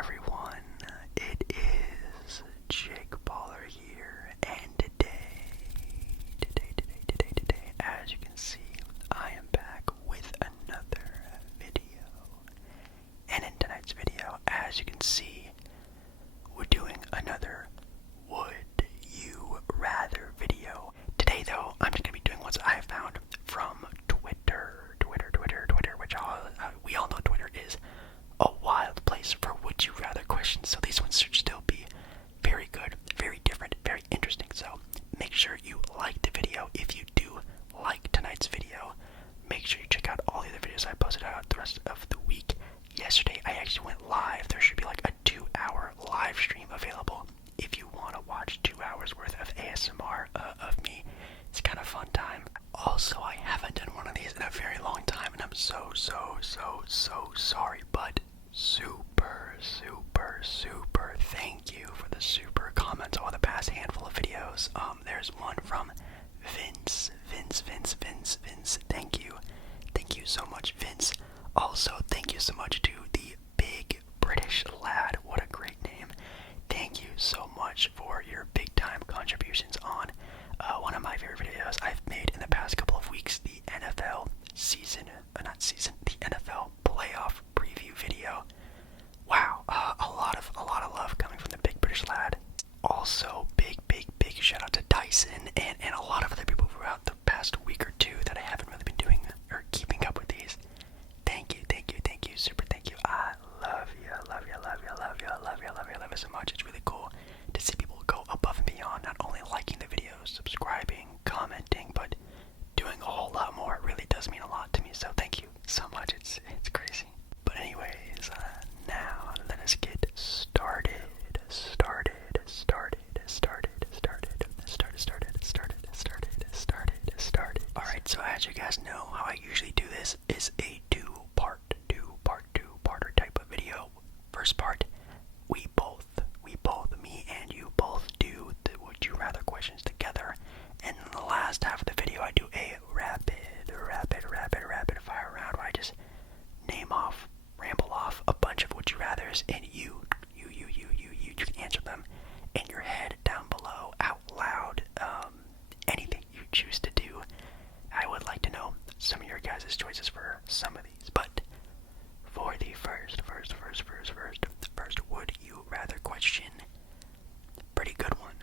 everyone, it is Jake Baller here, and today, as you can see, I am back with another video. And in tonight's video, as you can see, we're doing another Would You Rather video. Today, though, I'm just going to be doing what I have found from Twitter, which we all know Twitter is a wild place for would you rather questions, so these ones should still be very good, very different, very interesting. So make sure you like the video. If you do like tonight's video, make sure you check out all the other videos I posted out the rest of the week. Yesterday I actually went live. There should be like a 2-hour live stream available if you want to watch 2 hours worth of ASMR of me. It's kind of fun time. Also, I haven't done one of these in a very long time, and I'm so sorry, but super thank you for the super comments over the past handful of videos. There's one from Vince. Thank you so much, Vince. Also, thank you so much to the Big British Lad. What a great name. Thank you so much for your big time contributions on one of my favorite videos I've made in the past couple of weeks, the NFL the NFL playoff preview video. Wow, a lot of love coming from the Big British Lad. Also, big shout out to Dyson and a lot of other people throughout the past week or two that I haven't really been doing or keeping up with these. Thank you, super thank you. I love you so much. It's really cool to see people go above and beyond, not only liking the videos, subscribing, commenting, but doing a whole lot more. It really does mean a lot to me, so thank you so much. It's crazy. But anyways, now let us get started. Alright, so as you guys know, how I usually do this is a two-parter type of video. First part, we both, me and you both do the would you rather questions together. And in the last half of the video, I do a rapid fire round where I just ramble off a bunch of would you rathers, and you can answer them in your head down below out loud. Anything you choose to do. I would like to know some of your guys' choices for some of these. But for the first would you rather question, pretty good one.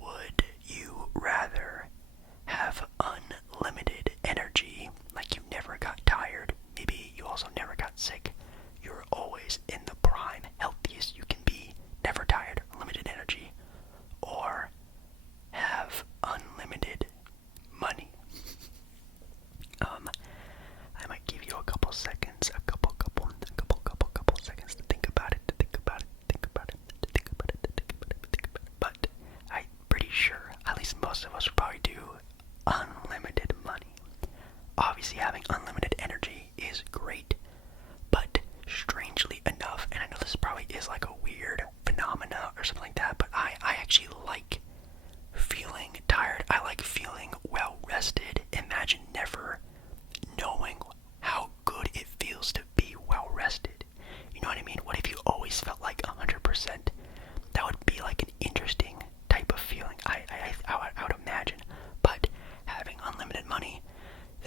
Would you rather have unlimited energy, like you never got tired, maybe you also never got sick, you're always in the prime, healthiest you can be, never tired, unlimited energy, or have unlimited money? I might give you a couple seconds, a couple seconds to think about it. But I'm pretty sure, at least most of us would probably do unlimited money. Obviously, having unlimited energy is great, but strangely enough, and I know this probably is like a weird phenomena or something like that, but I actually like feeling tired. I like feeling well rested. Imagine never knowing how good it feels to be well rested. You know what I mean? What if you always felt like 100%? That would be like an interesting type of feeling, I would imagine. But having unlimited money,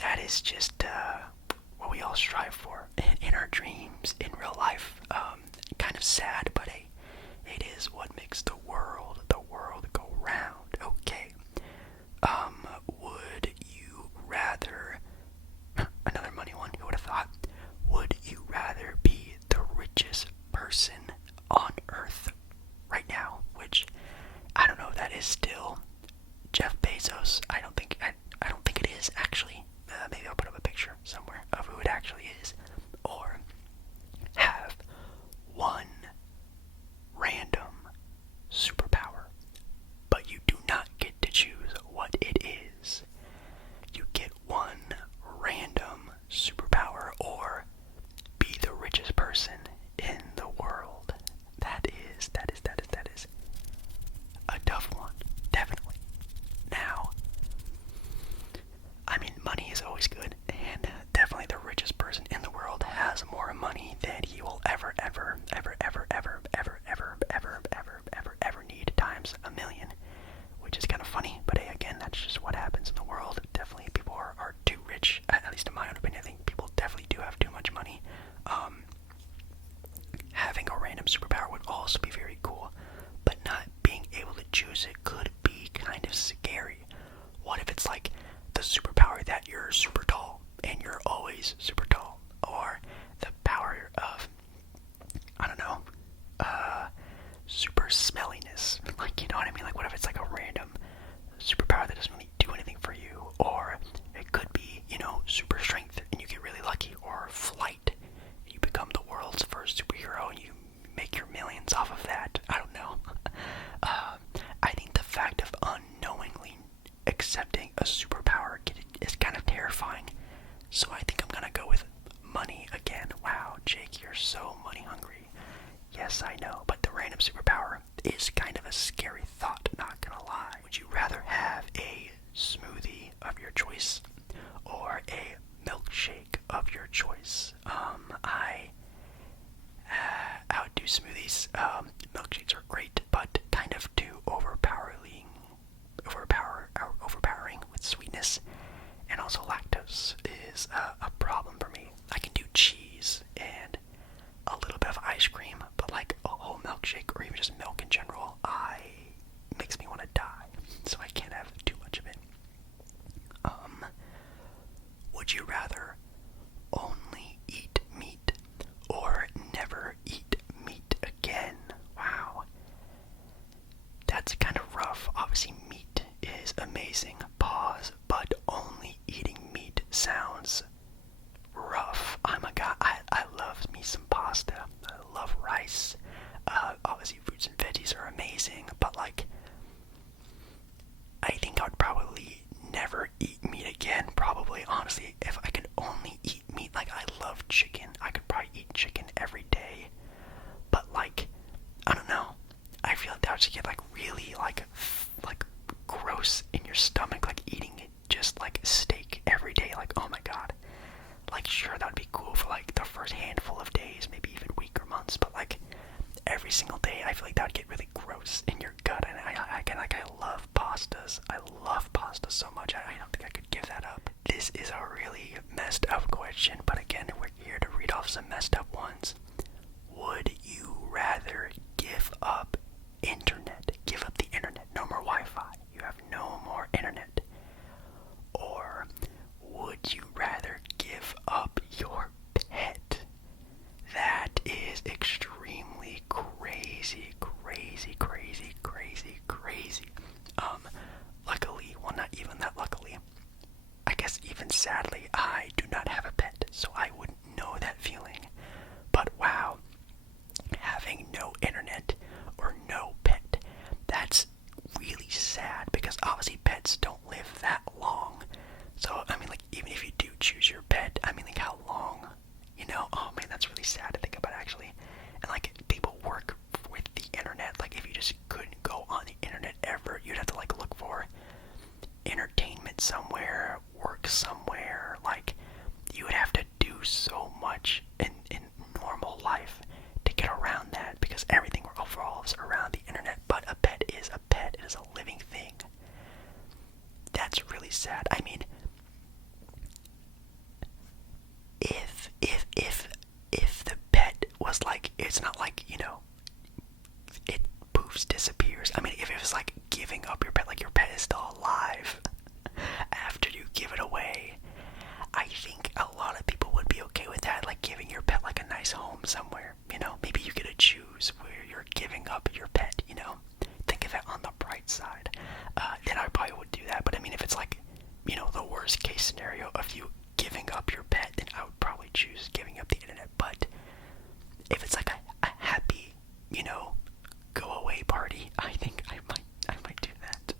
that is just what we all strive for in our dreams, in real life. Kind of sad, but hey, it is what makes the world go round. Okay. Would you rather, another money one, who would have thought? Would you rather be the richest person on earth right now? Which, I don't know, that is still Jeff Bezos. I don't think it is actually. Maybe I'll put up a picture somewhere of who it actually is. Or have one random superpower. he's super tall, or the power of, I don't know, super smelliness. Like, you know what I mean? Like, what if it's like a random superpower that doesn't really do anything for you? Or it could be, you know, super strength and you get really lucky, or flight. You become the world's first superhero and you make your millions off of that. I don't know. I think the fact of unknowingly accepting a superpower is kind of terrifying. So I think I'm gonna go with money again. Wow, Jake, you're so money hungry. Yes, I know, but the random superpower is kind of a scary thought, not gonna lie. Would you rather have a smoothie of your choice or a milkshake of your choice? I would do smoothies. Milkshakes are great, but kind of too overpowering with sweetness, and also lactose is a problem for me. I can do cheese and a little bit of ice cream, but like a whole milkshake or even just milk in general, makes me want to die. So I can't have too much of it. Would you rather only eat meat or never eat meat again? Wow. That's kind of rough. Obviously meat is amazing. Pause. But only eating meat sounds rough. I'm a guy. I love me some pasta. I love rice. Obviously fruits and veggies are amazing, but like, I think I would probably never eat meat again. Probably, honestly, if I could only eat meat. Like, I love chicken. I could probably eat chicken every day. But like, I don't know. I feel like that would just get like really like gross in your stomach. Like eating just like steak every day. Like, oh my god. Like, sure, that would be cool for like the first handful of days, maybe even week or months. But like every single day, I feel like that would get really gross in your gut. And I love pastas. I love pasta so much. I don't think I could give that up. This is a really messed up question, but again, we're here to read off some messed up ones. Would you rather give up internet? Give up the internet. No more Wi-Fi. You have no more internet. Or would you rather give up your pet? That is extremely crazy. Luckily, well, not even that luckily, I guess even sadly, I do not have a pet, so I wouldn't know that feeling. But wow, having no internet or no pet, that's really sad, because obviously pets don't live that long. So, I mean, like, even if you do choose your pet, I mean, like, how long? You know? Oh man, that's really sad to think about, actually. And like, people work with the internet. Like, if you just couldn't go on the internet ever, you'd have to like look for entertainment somewhere, work somewhere. Like, you would have to do so much in normal life to get around that, because everything revolves around the internet. But a pet is a pet. It is a living thing. That's really sad. I mean, if the pet was like, it's not like, you know, it poofs, disappears. I mean, if it was like giving up your pet, like your pet is still alive after you give it away, I think a lot of people would be okay with that, like giving your pet like a nice home somewhere, you know? Maybe you get to choose where you're giving up your pet, you know? Think of it on the bright side. Then I probably would do that. But I mean, if it's like, you know, the worst case scenario of you giving up your pet, then I would probably choose giving up the internet. But if it's like a happy, you know, go away party, I think I might do that.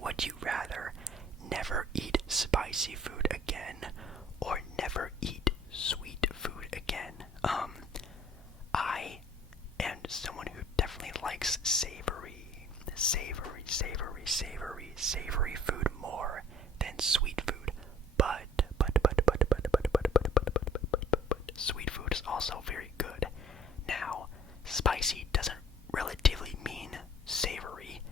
Would you rather never eat spicy food again or never eat sweet food again? I am someone who definitely likes savory food more than sweet food. But sweet food is also very good. Now, spicy doesn't relatively mean savory,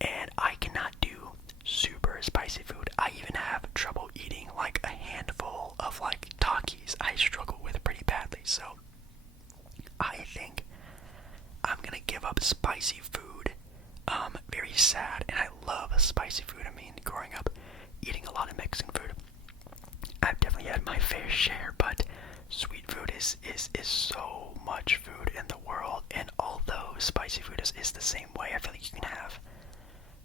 and I cannot do super spicy food. I even have trouble eating like a handful of like Takis. I struggle with it pretty badly, so I think I'm gonna give up spicy food. Very sad, and I love spicy food. I mean, growing up eating a lot of Mexican food, had my fair share, but sweet food is so much food in the world, and although spicy food is the same way, I feel like you can have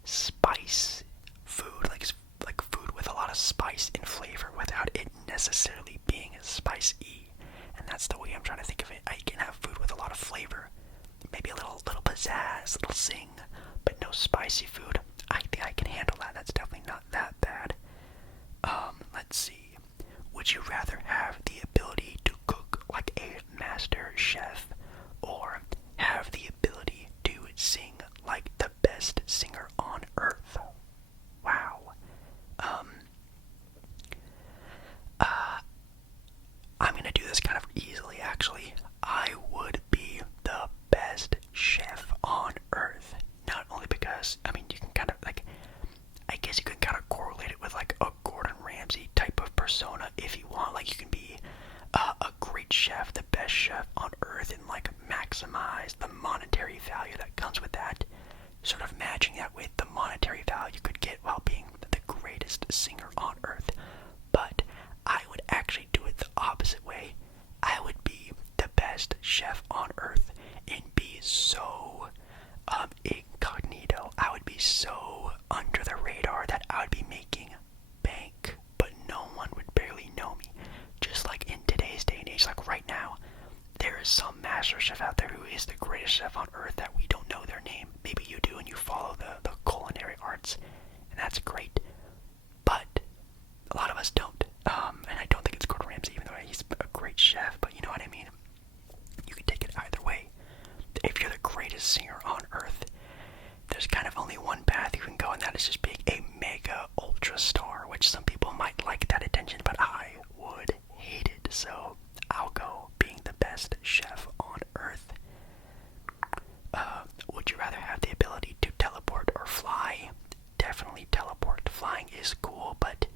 spice food, like food with a lot of spice and flavor without it necessarily being spicy. And that's the way I'm trying to think of it. I can have food with a lot of flavor, maybe a little pizzazz, a little zing, but no spicy food. I think I can handle that. That's definitely not that bad. Let's see. Would you rather have the ability to cook like a master chef, or have the ability to sing like the best singer on earth? Wow. I'm gonna do this kind of easily, actually. I would be the best chef on earth. Not only because, I mean, you can kind of, like, I guess you can kind of correlate it with, like, a Gordon Ramsay type of persona if you want. Like, you can be a great chef, the best chef on earth, and, like, maximize the monetary value that comes with that. Sort of matching that with the monetary value you could get while being the greatest singer on earth. But I would actually do it the opposite way. I would be the best chef on earth and be so incognito. I would be so under the radar that I would be making bank, but no one would barely know me. Just like in today's day and age, like right now, there is some master chef out there who is the greatest chef on earth that we don't know their name. Maybe you do and you follow the culinary arts, and that's great. But a lot of us don't. And I don't think it's Gordon Ramsay, even though he's a great chef, but you know what I mean? You can take it either way. If you're the greatest singer on earth, there's kind of only one path you can go, and that is just being a mega ultra star, which some people might like that attention, but I would hate it. So I'll go being the best chef on earth. Would you rather have the ability to teleport or fly? Definitely teleport. Flying is cool, but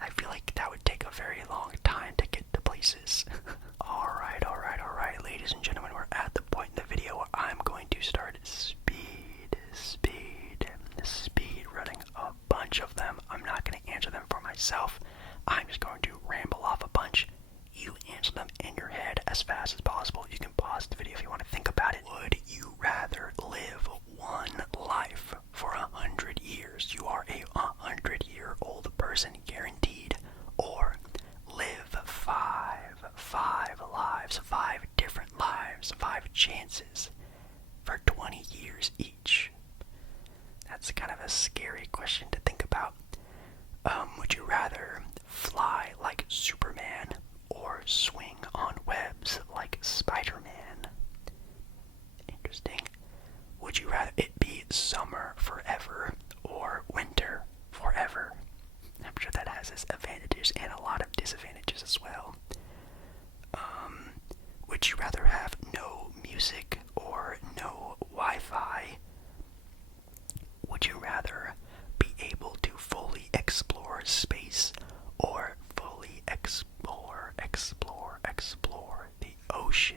I feel like that would take a very long time to get to places. Alright, ladies and gentlemen, we're at the point in the video where I'm going to start speed running a bunch of them. I'm not going to answer them for myself. I'm just going to ramble off a bunch. You answer them in your head as fast as possible. You can pause the video if you want to think about it. Would you rather live one life for 100 years? You are a 100-year-old person guaranteed. Or live five lives, 5 different lives, 5 chances for 20 years each. That's kind of a scary question to think about. Would you rather fly like Superman or swing on webs like Spider-Man? Interesting. Would you rather it be summer forever or winter forever? I'm sure that has its advantages and a lot of disadvantages as well. Would you rather have no music or no Wi-Fi? Would you rather be able to fully explore space or fully explore the ocean?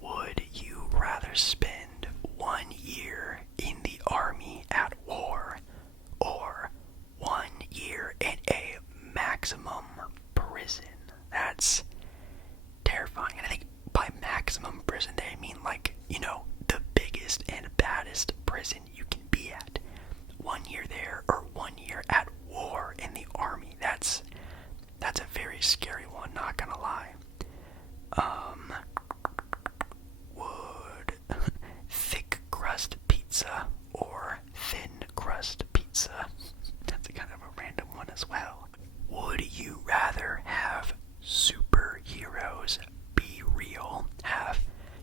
Would you rather spend 1 year in the army at war, or 1 year in a maximum prison? That's terrifying. And I think by maximum prison they mean, like, you know, the biggest and baddest prison you can be at. 1 year there or 1 year at war in the army. That's a very scary one, not gonna lie. Would thick crust pizza or thin crust pizza? That's a kind of a random one as well. Would you rather have superheroes be real? Have,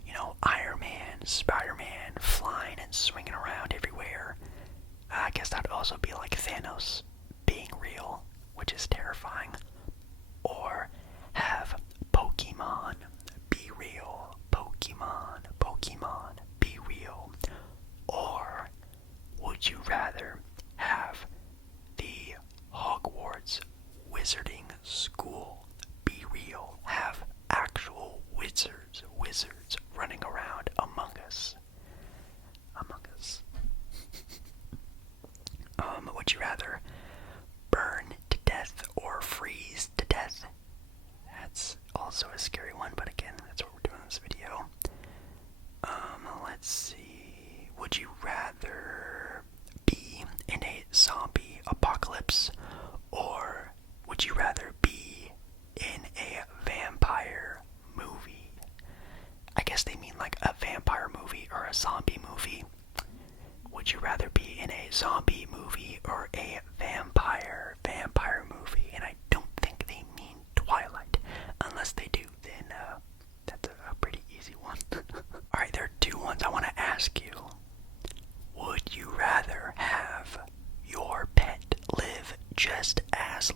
you know, Iron Man, Spider-Man flying and swinging around everywhere? I guess that'd also be like Thanos being real, which is terrifying. Or have Pokemon be real. Pokemon be real. Or would you rather have the Hogwarts Wizarding School be real? Have actual wizards running around among us. Would you rather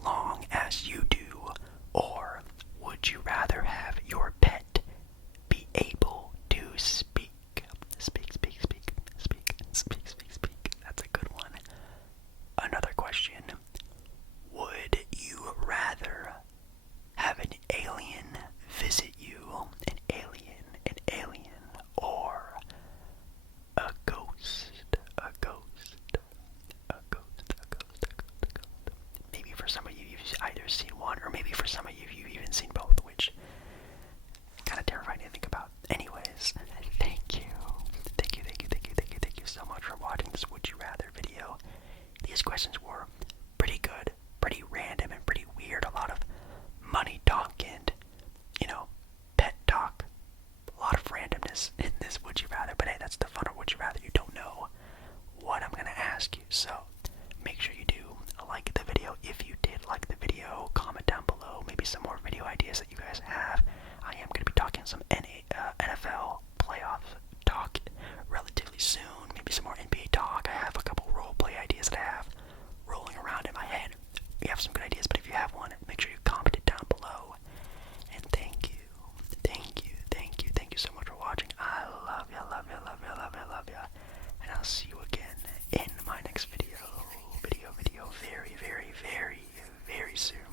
long as you do? Or would you rather have your pet be able to speak? Speak, speak, speak, speak, speak, speak, speak. That's a good one. Another question. Would you rather have an alien visit you? An alien, or a ghost, a ghost, a ghost, a ghost, a ghost, a ghost. Maybe for some of you, you've either seen one, or maybe for some of you, you've even seen both, which kind of terrifying to think about. Anyways, thank you. Thank you, thank you, thank you, thank you, thank you so much for watching this Would You Rather video. These questions were pretty good, pretty random, and pretty weird. A lot of money talk and, pet talk. A lot of randomness in this Would You Rather, but hey, that's the fun of Would You Rather. You don't know what I'm gonna ask you, so make sure you do like the video. If you did like the video, comment down below maybe some more video ideas that you guys have. I am gonna be talking some NFL playoff talk relatively soon. Maybe some more NBA talk. I have a couple role play ideas that I have rolling around in my head. We have some good ideas, but if you have one, make sure you comment it down below. And thank you, thank you, thank you, thank you so much for watching. I love you, love you, love you, love you, love you. And I'll see you again in my next video, very, very, very, very soon.